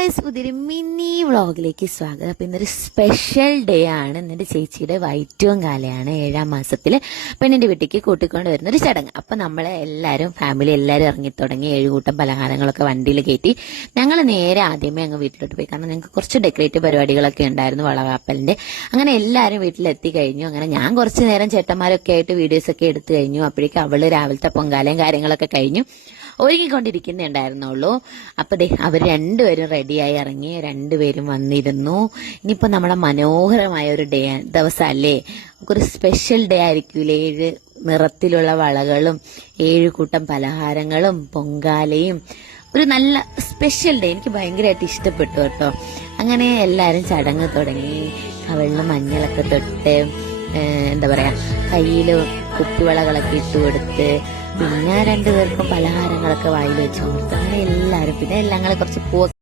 Guys, പുതിയൊരു mini വ്ളോഗിലേക്ക് സ്വാഗതം. അപ്പം ഇന്നൊരു സ്പെഷ്യൽ ഡേ ആണ്. ഇന്നെൻ്റെ ചേച്ചിയുടെ വയറ്റും കാലയാണ്. 7ാം മാസത്തിൽ പെണ്ണിൻ്റെ വീട്ടിലേക്ക് കൂട്ടിക്കൊണ്ട് വരുന്നൊരു ചടങ്ങ്. അപ്പം നമ്മളെ എല്ലാവരും ഫാമിലി എല്ലാവരും ഇറങ്ങിത്തുടങ്ങി. 7 കൂട്ടം പലഹാരങ്ങളൊക്കെ വണ്ടിയിൽ കയറ്റി ഞങ്ങൾ നേരെ ആദ്യമേ അങ്ങ് വീട്ടിലോട്ട് പോയി. കാരണം ഞങ്ങൾക്ക് കുറച്ച് ഡെക്കറേറ്റീവ് പരിപാടികളൊക്കെ ഉണ്ടായിരുന്നു വളകാപ്പലിൻ്റെ. അങ്ങനെ എല്ലാവരും വീട്ടിലെത്തി കഴിഞ്ഞു. അങ്ങനെ ഞാൻ കുറച്ച് നേരം ചേട്ടന്മാരൊക്കെ ആയിട്ട് വീഡിയോസൊക്കെ എടുത്തു കഴിഞ്ഞു. അപ്പോഴേക്കും അവള് രാവിലത്തെ പൊങ്കാലയും കാര്യങ്ങളൊക്കെ കഴിഞ്ഞു ഒരുങ്ങിക്കൊണ്ടിരിക്കുന്നേ ഉണ്ടായിരുന്നുള്ളൂ. അപ്പൊ അവർ രണ്ടുപേരും റെഡിയായി ഇറങ്ങി, രണ്ടുപേരും വന്നിരുന്നു. ഇനിയിപ്പോ നമ്മുടെ മനോഹരമായ ഒരു ദിവസം അല്ലേ, നമുക്കൊരു സ്പെഷ്യൽ ഡേ ആയിരിക്കൂലേ. 7 നിറത്തിലുള്ള വളകളും 7 കൂട്ടം പലഹാരങ്ങളും പൊങ്കാലയും ഒരു നല്ല സ്പെഷ്യൽ ഡേ. എനിക്ക് ഭയങ്കരമായിട്ട് ഇഷ്ടപ്പെട്ടു കേട്ടോ. അങ്ങനെ എല്ലാരും ചടങ്ങ് തുടങ്ങി. അവളിന് മഞ്ഞളൊക്കെ തൊട്ട് എന്താ പറയാ, കയ്യില് കുപ്പിവളകളൊക്കെ ഇട്ട് കൊടുത്ത്, പിന്നെ 2 പേർക്കും പലഹാരങ്ങളൊക്കെ വായിൽ വെച്ച് കൊടുത്തു. അങ്ങനെ എല്ലാരും പിന്നെ ഞങ്ങൾ കുറച്ച്